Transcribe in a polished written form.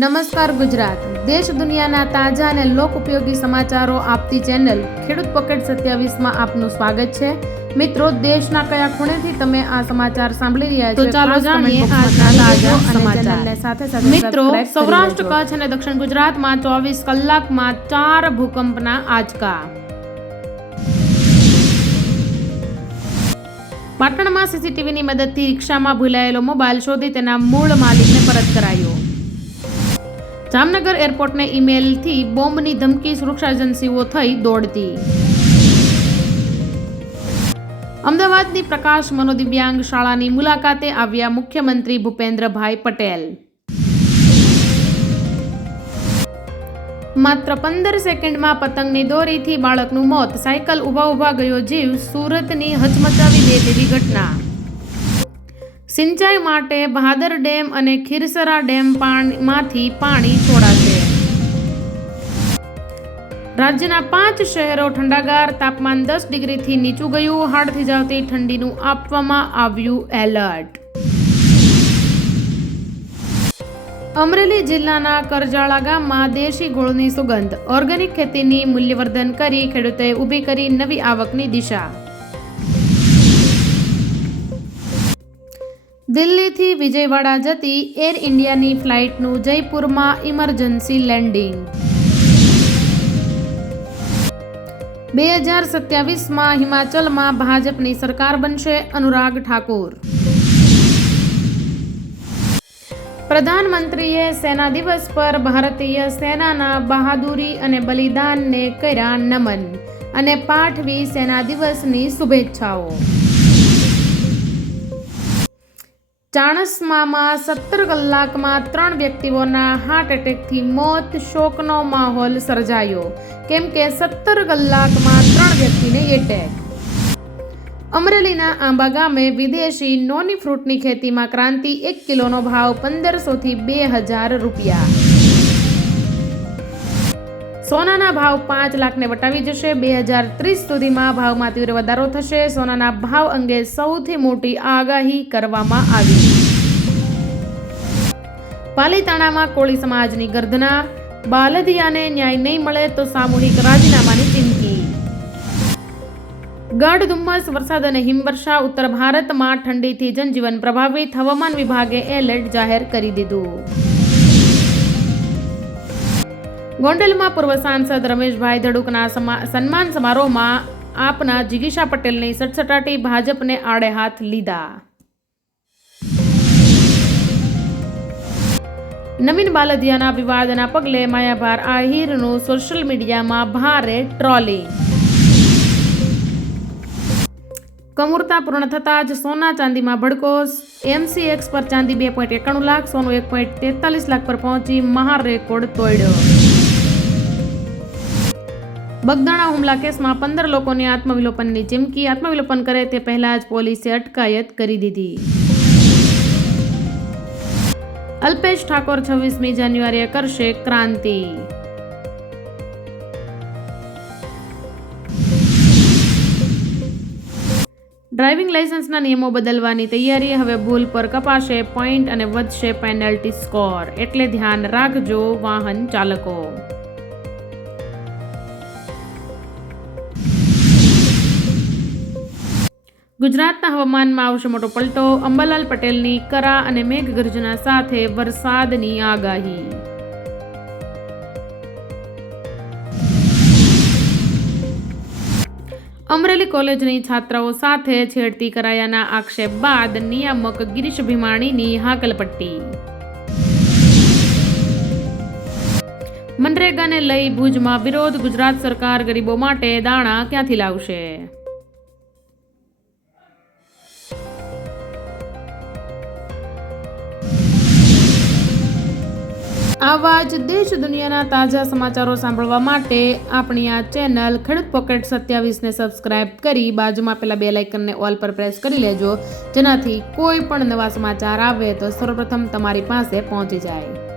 નમસ્કાર ગુજરાત, દેશ દુનિયાના તાજા અને લોક ઉપયોગી સમાચારો આપતી ચેનલ ખેડૂત પોકેટ 27માં આપનું સ્વાગત છે. મિત્રો, દેશના કયા ખૂણેથી તમે આ સમાચાર સાંભળી રહ્યા છો? તો ચાલો જાણીએ આજના તાજા સમાચાર. સાથે મિત્રો, સૌરાષ્ટ્ર, કચ્છ અને દક્ષિણ ગુજરાતમાં 24 કલાકમાં 4 ભૂકંપના આંચકા. પાટણમાં સીસીટીવીની મદદથી રિક્ષામાં ભૂલાયેલો મોબાઈલ શોધી તેના મૂળ માલિકને પરત કરાયો. જામનગર એરપોર્ટને ઈમેલથી બોમ્બની ધમકી, સુરક્ષા એજન્સીઓ થઈ દોડતી. અમદાવાદની પ્રકાશ મનોદિવ્યાંગ શાળાની મુલાકાતે આવ્યા મુખ્યમંત્રી ભૂપેન્દ્રભાઈ પટેલ. માત્ર 15 સેકન્ડમાં પતંગની દોરીથી બાળકનું મોત, સાયકલ ઊભા ગયો જીવ. સુરતની હચમચાવી દે તેવી ઘટના. સિંચાઈ માટે ભાદર ડેમ અને ખીરસરા ડેમમાંથી પાણી છોડાશે. રાજ્યના 5 શહેરો ઠંડાગાર, તાપમાન 10 ડિગ્રીથી નીચું ગયું. હાડ થીજાવતી ઠંડીનું આપવામાં આવ્યું એલર્ટ. અમરેલી જિલ્લાના કરજાળા ગામમાં દેશી ગોળની સુગંધ. ઓર્ગેનિક ખેતીની મૂલ્યવર્ધન કરી ખેડૂતોએ ઊભી કરી નવી આવકની દિશા. દિલ્હીથી વિજયવાડા જતી એર ઇન્ડિયાની ફ્લાઇટનું જયપુરમાં ઇમરજન્સી લેન્ડિંગ. 2027માં હિમાચલમાં ભાજપની સરકાર બનશે. અનુરાગ ઠાકુર. પ્રધાનમંત્રીએ સેના દિવસ પર ભારતીય સેનાના બહાદુરી અને બલિદાનને કર્યા નમન અને પાઠવી સેના દિવસની શુભેચ્છાઓ. ચાણસ્મામાં 17 કલાકમાં 3 વ્યક્તિઓના હાર્ટ એટેકથી મોત. શોકનો માહોલ સર્જાયો, કેમ કે 17 કલાકમાં 3 વ્યક્તિને એટેક. અમરેલીના આંબા ગામે વિદેશી નોની ફ્રૂટની ખેતીમાં ક્રાંતિ. 1 કિલોનો ભાવ 1500 થી 2000 રૂપિયા. સોનાના ભાવ 5 લાખને વટાવી જશે. 2030 સુધીમાં ભાવમાં તીવ્ર વધારો થશે. સોનાના ભાવ અંગે સૌથી મોટી આગાહી કરવામાં આવી. પાલીતાણામાં કોળી સમાજની ગર્જના. બાલદિયાને ન્યાય નહીં મળે તો સામૂહિક રાજીનામાની ચીમકી. ગાઢ ધુમ્મસ, વરસાદ અને હિમવર્ષા. ઉત્તર ભારતમાં ઠંડીથી જનજીવન પ્રભાવિત. હવામાન વિભાગે એલર્ટ જાહેર કરી દીધું. ગોંડલમાં પૂર્વ સાંસદ રમેશભાઈ ધડુકના સન્માન સમારોહમાં આપના જિગીશા પટેલની સટસટાટી. ભાજપને આડે હાથ લીધા. નવીન બાલદિયાના વિવાદના પગલે માયાભાર આહિરનું સોશિયલ મીડિયામાં ભારે ટ્રોલિંગ. કમુરતા પૂર્ણ થતાં જ સોના ચાંદીમાં ભડકો. MCX પર ચાંદી 2.91 લાખ, સોનું 1.43 લાખ પર પહોંચી મહા રેકોર્ડ તોડ્યો. બગદાણા હુમલા કેસમાં 15 લોકોની આત્મવિલોપનની ચીમકી. આત્મવિલોપન કરે તે પહેલા જ પોલીસે અટકાયત કરી દીધી. અલ્પેશ ઠાકોર 26મી જાન્યુઆરીએ કરશે ક્રાંતિ. ડ્રાઇવિંગ લાયસન્સના નિયમો બદલવાની તૈયારી. હવે ભૂલ પર કપાશે પોઈન્ટ અને વધશે પેનલ્ટી સ્કોર, એટલે ધ્યાન રાખજો વાહન ચાલકો. ગુજરાતના હવામાનમાં આવશે મોટો પલટો. અંબાલાલ પટેલની કરા અને મેઘગર્જના સાથે વરસાદની આગાહી. અમરેલી કોલેજની છાત્રાઓ સાથે છેડતી કરાયાના આક્ષેપ બાદ નિયામક ગિરીશ ભીમાણીની હાકલપટ્ટી. મનરેગાને લઈ ભુજમાં વિરોધ. ગુજરાત સરકાર ગરીબો માટે દાણા ક્યાંથી લાવશે? આવા જ દેશ દુનિયાના તાજા સમાચારો સાંભળવા માટે આપણી આ ચેનલ ખેડૂત પોકેટ 27ને સબસ્ક્રાઇબ કરી બાજુમાં પેલા બેલ આઇકનને ઓલ પર પ્રેસ કરી લેજો, જેનાથી કોઈ પણ નવા સમાચાર આવે તો સર્વપ્રથમ તમારી પાસે પહોંચી જાય.